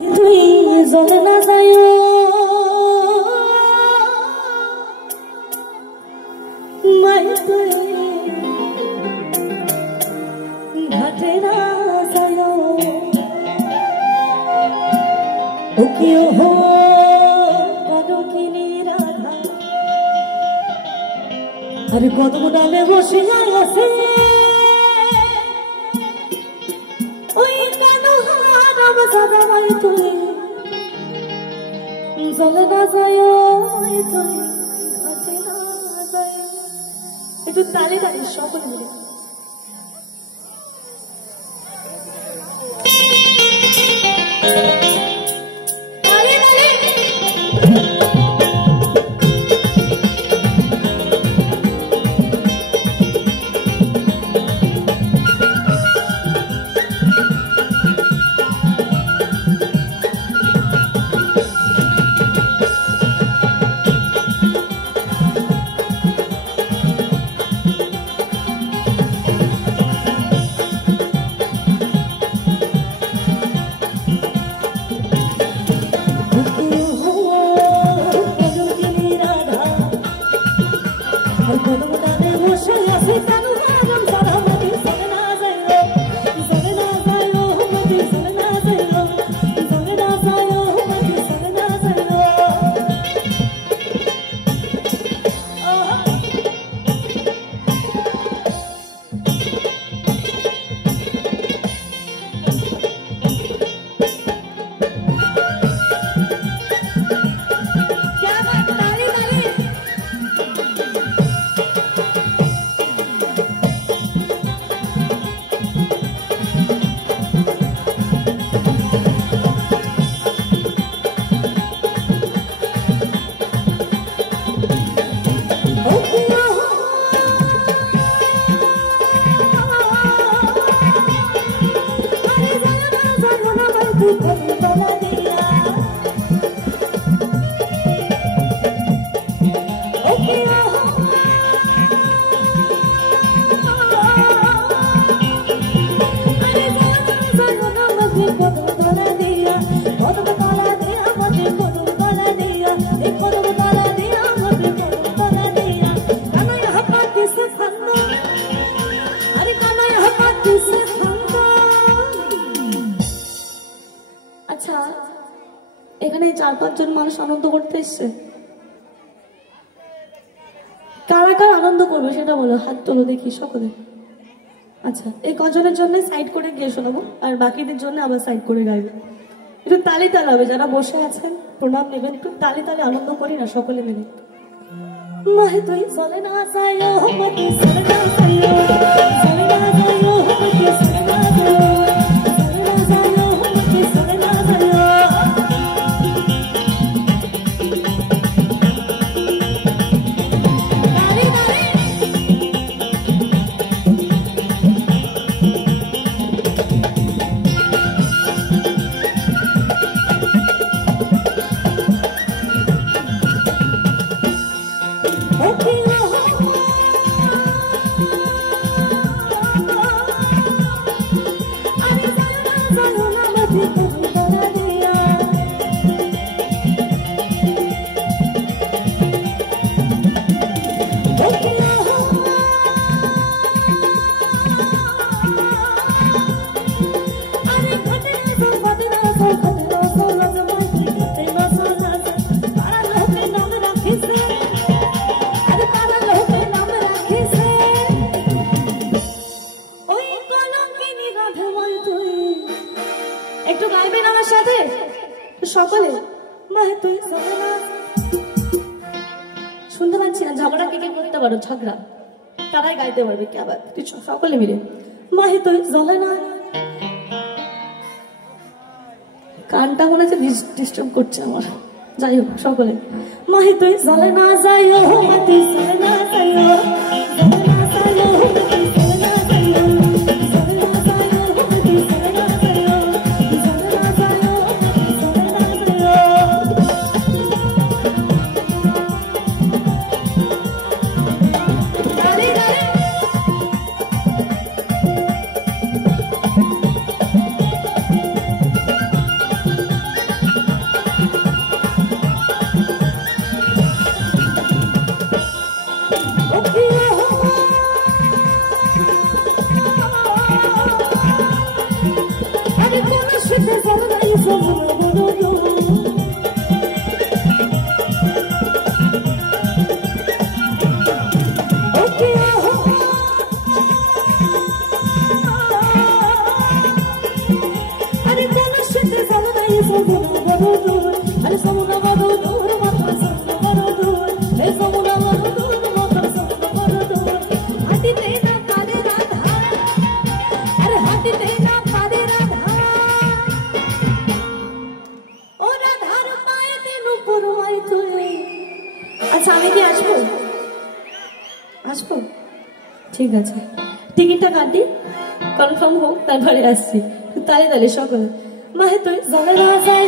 তুই জ্বলে না যায় মাই তুই ঘাটে না যায় ও কি হো পালকিনী রাধা আরে কদম ডালে বসে আছে ওই কানু হারাম সাদা মাই তুই জ্বলে না যায় তুই ঘাটে না যায় একটু তালে তালে সকলে মিলে এখানে 4-5 জন মানুষ আনন্দ করতে এসছে কারা কারা আনন্দ করবে সেটা বলো হাত তোলো দেখি সকলে আচ্ছা এই কজনের জন্য সাইড করে গিয়ে শোনাবো আর বাকিদের জন্য আবার সাইড করে গাইবে একটু তালে তালে হবে যারা বসে আছেন প্রণাম নেবেন একটু তালে তালে আনন্দ করি না সকলে মিলে মাহে তুই চলে না যায় মতি চলে না যায় চলে না যায় মতি চলে না যায় সকলে মাহে তুই শুনতে পাচ্ছি না ঝগড়া কে কে করতে পারো ঝগড়া তারাই গাইতে পারবে কি আবার সকলে মিলে মাহে তুই জ্বলে না কানটা মনে হচ্ছে ডিস্টার্ব করছে আমার যাই হোক সকলে মাহে তুই জ্বলে না যাই মতি জ্বলে না যাই আচ্ছা আমি কি আসবো আসবো ঠিক আছে টিকিটটা কাটি কনফার্ম হোক তারপরে আসছি তালে তালে সকলে মাহে তুই জলে না যায়